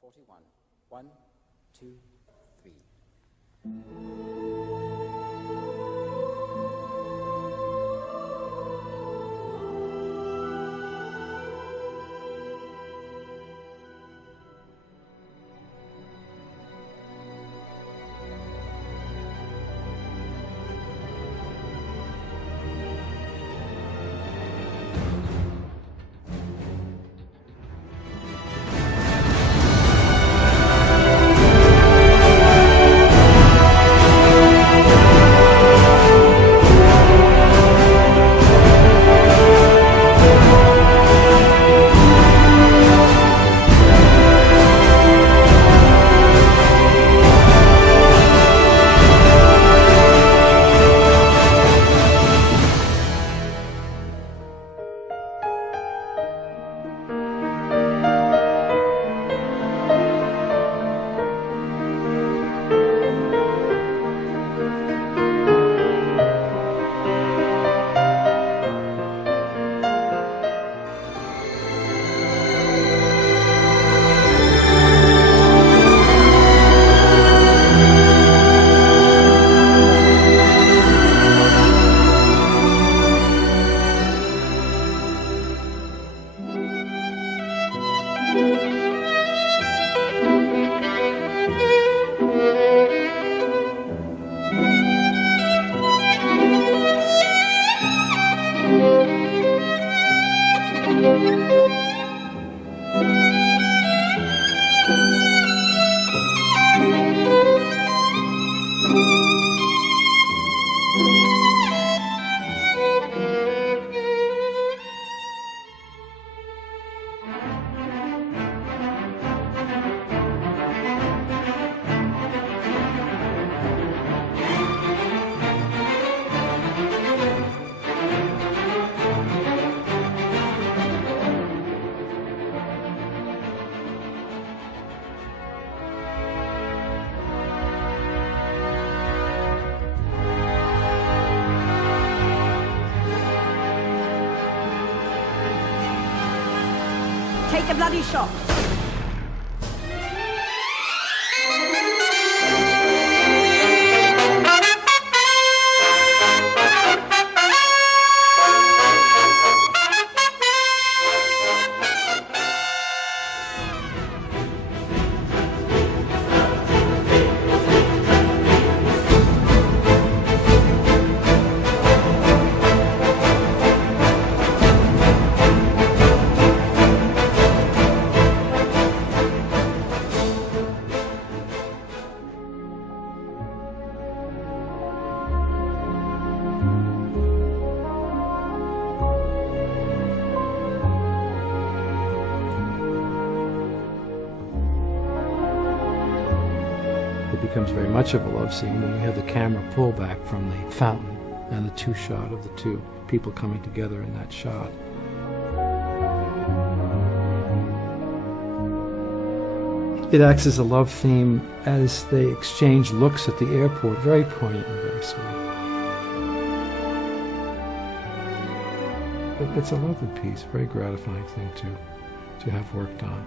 41. 1, 2, 3. Take the bloody shot. It becomes very much of a love scene when we have the camera pull back from the fountain and the two shot of the two people coming together in that shot. It acts as a love theme as they exchange looks at the airport, very poignant and very sweet. It's a lovely piece, very gratifying thing to have worked on.